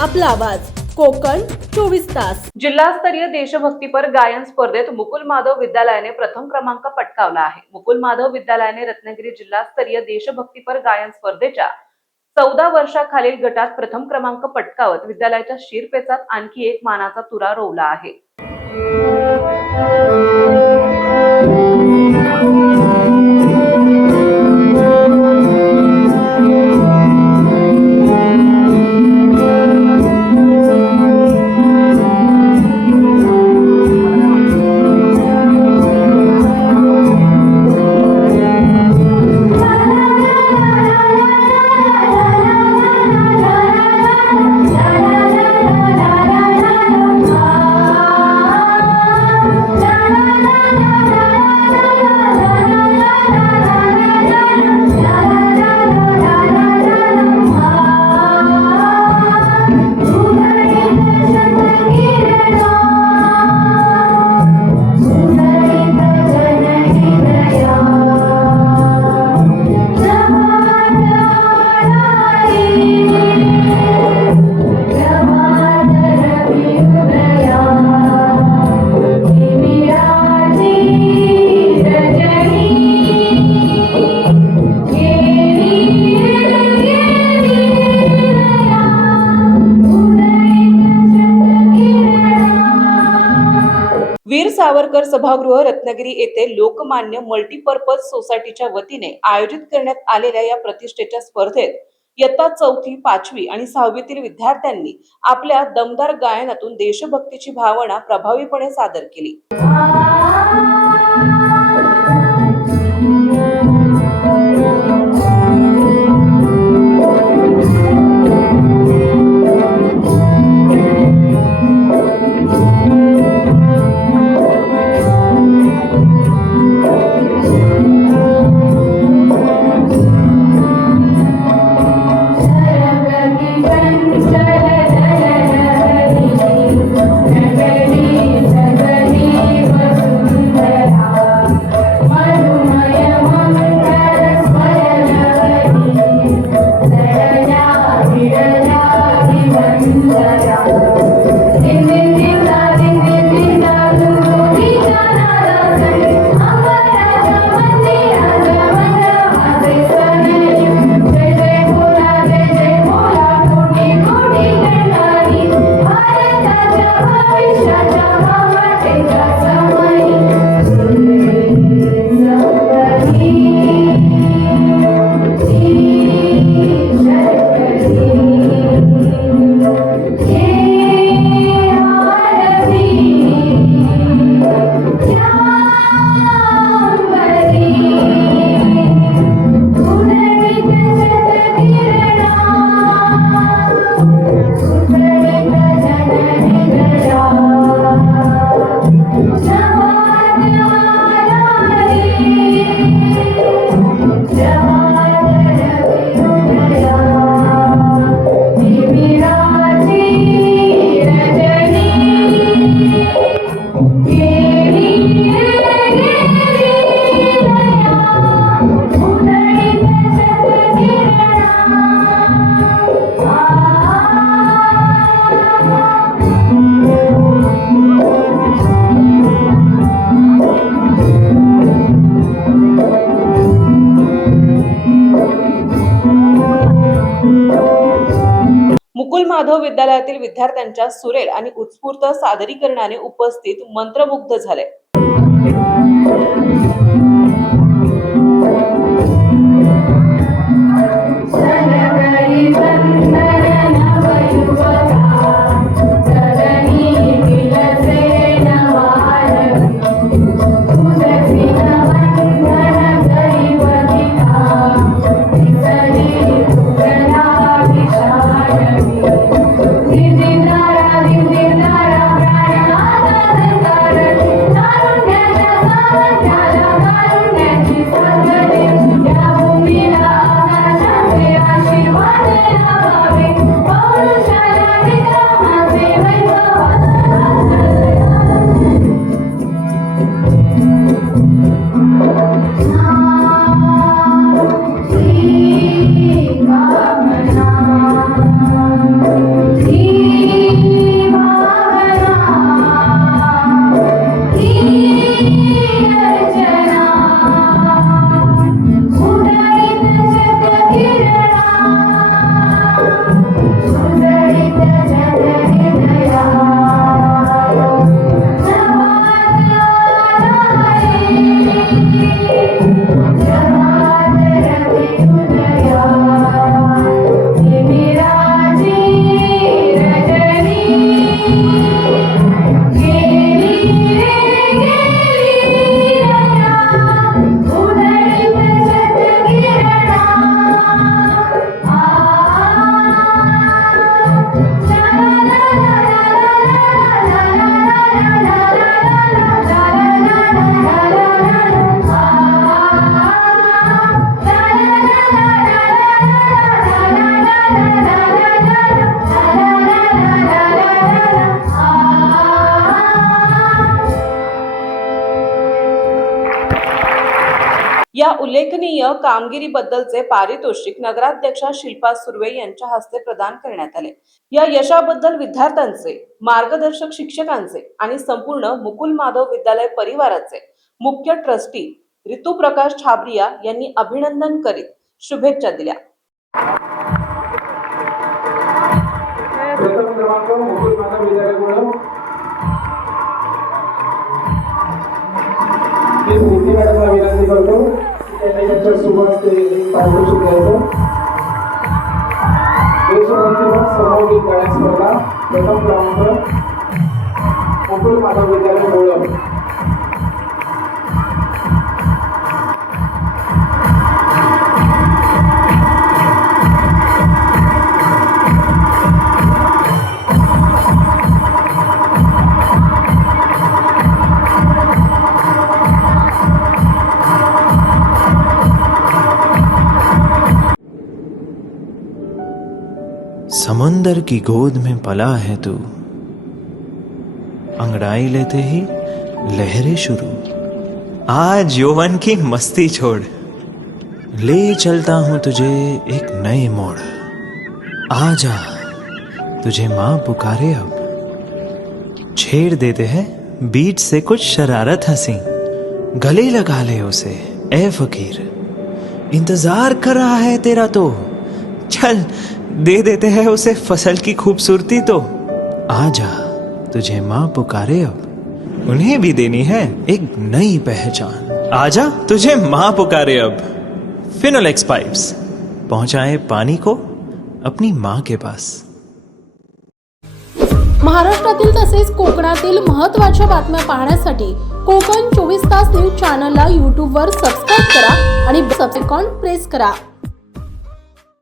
आपला आवाज कोकण 24 तास। जिल्हास्तरीय देशभक्तीपर गायन स्पर्धेत मुकुल माधव विद्यालयाने प्रथम क्रमांक पटकावला आहे। मुकुल माधव विद्यालयाने रत्नागिरी जिल्हास्तरीय देशभक्तीपर गायन स्पर्धेच्या 14 वर्षाखालील गटात प्रथम क्रमांक पटकावत विद्यालयाच्या शिरपेचात आणखी एक मानाचा तुरा रोवला आहे। वीर सावरकर सभागृह रत्नागिरी येथे लोकमान्य मल्टीपर्पज सोसायटीच्या वतीने आयोजित करण्यात आलेल्या या प्रतिष्ठेच्या स्पर्धेत इयत्ता 4थी, 5वी आणि 6वीतील विद्यार्थ्यांनी आपल्या दमदार गायनातून देशभक्तीची भावना प्रभावीपणे सादर केली। मुकुल माधव विद्यालयातील विद्यार्थ्यांच्या सुरेल आणि उत्स्फूर्त सादरीकरणाने उपस्थित मंत्रमुग्ध झाले। या उल्लेखनीय कामगिरीबद्दलचे पारितोषिक नगराध्यक्षा शिल्पा सुर्वे यांच्या हस्ते प्रदान करण्यात आले। या यशाबद्दल विद्यार्थ्यांचे, मार्गदर्शक शिक्षकांचे आणि संपूर्ण मुकुल माधव विद्यालय परिवाराचे मुख्य ट्रस्टी ऋतुप्रकाश छाबरिया यांनी अभिनंदन करीत शुभेच्छा दिल्या। प्रथम क्रमांक मुकुल माधव विद्यालयाकडून मी मोठी मॅडमला विनंती करतो की त्यांनी त्यांच्या सुभाषचे पारितोषिक द्यायचं। देशभक्तीपर समूहिक गायन स्पर्धा प्रथम क्रमांक मुकुल माधव विद्यालय गोळब। समुंदर की गोद में पला है तू, अंगड़ाई लेते ही लहरें शुरू। आज यौवन की मस्ती छोड़, ले चलता हूं तुझे एक नए मोड़। आजा तुझे माँ पुकारे अब, छेड़ देते हैं बीच से कुछ शरारत हंसी। गले लगा ले उसे ए फकीर, इंतजार कर रहा है तेरा तो। चल दे देते हैं उसे फसल की खूबसूरती तो। आजा तुझे माँ पुकारे अब, उन्हें भी देनी है एक नई पहचान। आजा तुझे माँ पुकारे अब। फिनोलेक्स पाइप्स पहुंचाए पानी को अपनी माँ के पास। महाराष्ट्रातील तसेच कोकणातील महत्त्वाच्या बातम्या पाहण्यासाठी कोकण 24 तास न्यूज चॅनलला YouTube वर सबस्क्राईब करा आणि बेल आयकॉन प्रेस करा।